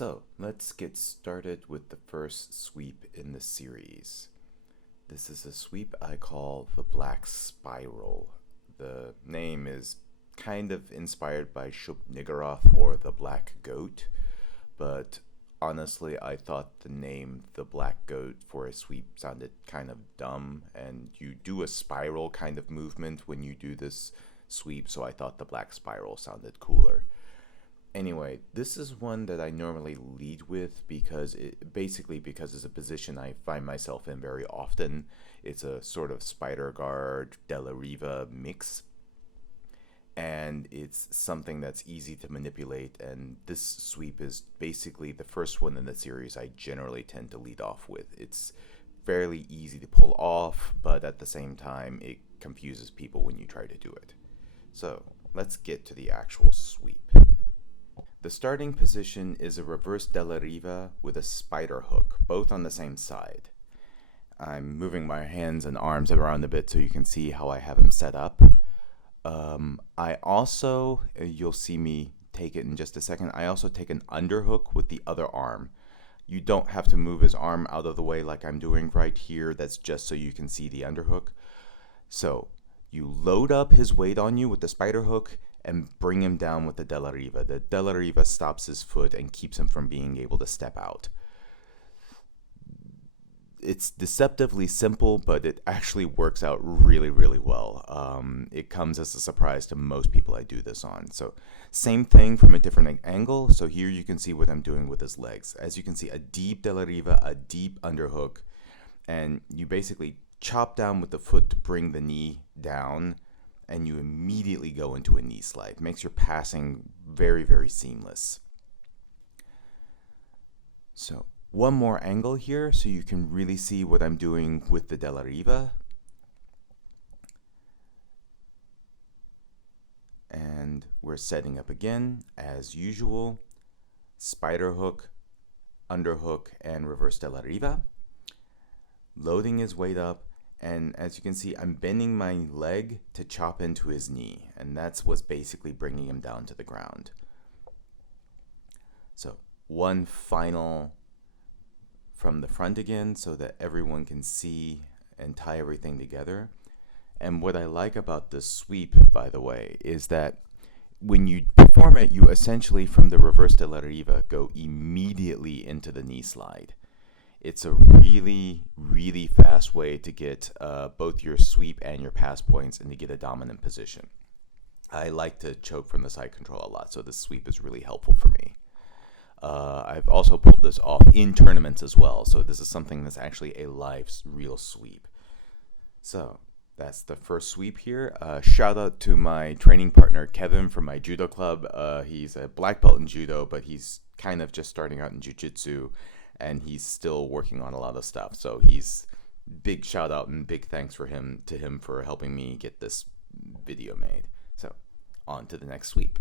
So let's get started with the first sweep in the series. This is a sweep I call the Black Spiral. The name is kind of inspired by Shub-Niggurath or the Black Goat, but honestly I thought the name the Black Goat for a sweep sounded kind of dumb, and you do a spiral kind of movement when you do this sweep, so I thought the Black Spiral sounded cooler. Anyway, this is one that I normally lead with because because it's a position I find myself in very often. It's a sort of spider guard della riva mix, and it's something that's easy to manipulate, and this sweep is basically the first one in the series I generally tend to lead off with. It's fairly easy to pull off, but at the same time it confuses people when you try to do it. So let's get to the actual sweep. The starting position is a reverse della riva with a spider hook, both on the same side. I'm moving my hands and arms around a bit so you can see how I have them set up. I also, you'll see me take it in just a second, I also take an underhook with the other arm. You don't have to move his arm out of the way like I'm doing right here. That's just so you can see the underhook. So you load up his weight on you with the spider hook and bring him down with the della riva. The della riva stops his foot and keeps him from being able to step out. It's deceptively simple, but it actually works out really, really well. It comes as a surprise to most people I do this on. So same thing from a different angle. So here you can see what I'm doing with his legs. As you can see, a deep della riva, a deep underhook, and you basically chop down with the foot to bring the knee down, and you immediately go into a knee slide. It makes your passing very, very seamless. So one more angle here so you can really see what I'm doing with the della riva. And we're setting up again, as usual, spider hook, underhook, and reverse della riva. Loading his weight up, and as you can see, I'm bending my leg to chop into his knee, and that's what's basically bringing him down to the ground. So one final from the front again so that everyone can see and tie everything together. And what I like about this sweep, by the way, is that when you perform it, you essentially from the reverse della riva go immediately into the knee slide. It's a really, really fast way to get both your sweep and your pass points and to get a dominant position. I like to choke from the side control a lot, so this sweep is really helpful for me. I've also pulled this off in tournaments as well, so this is something that's actually a live, real sweep. So that's the first sweep here. Shout out to my training partner, Kevin, from my judo club. He's a black belt in judo, but he's kind of just starting out in jiu-jitsu, and he's still working on a lot of stuff. So he's big shout out and big thanks to him for helping me get this video made. So on to the next sweep.